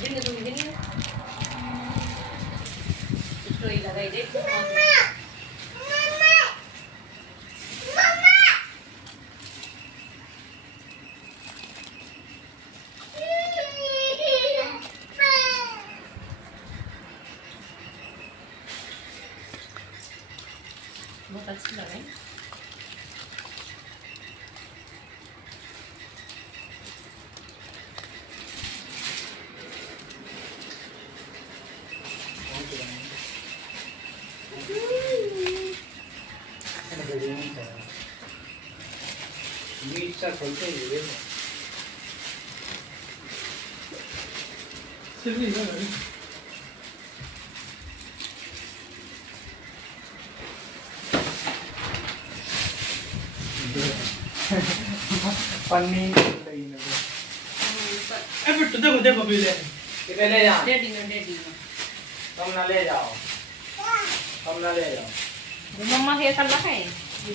दिन तुम दिन स्टोरी लगाई दे बहुत अच्छी लगे मीट सा खोलते ही ये सिर्फ नहीं ना पन्नी लगी ना अब तो देखो पीले कितने ले जाओ डेडी में तुम ना ले जाओ तुम ना ले जाओ मम्मा हे कर रखा है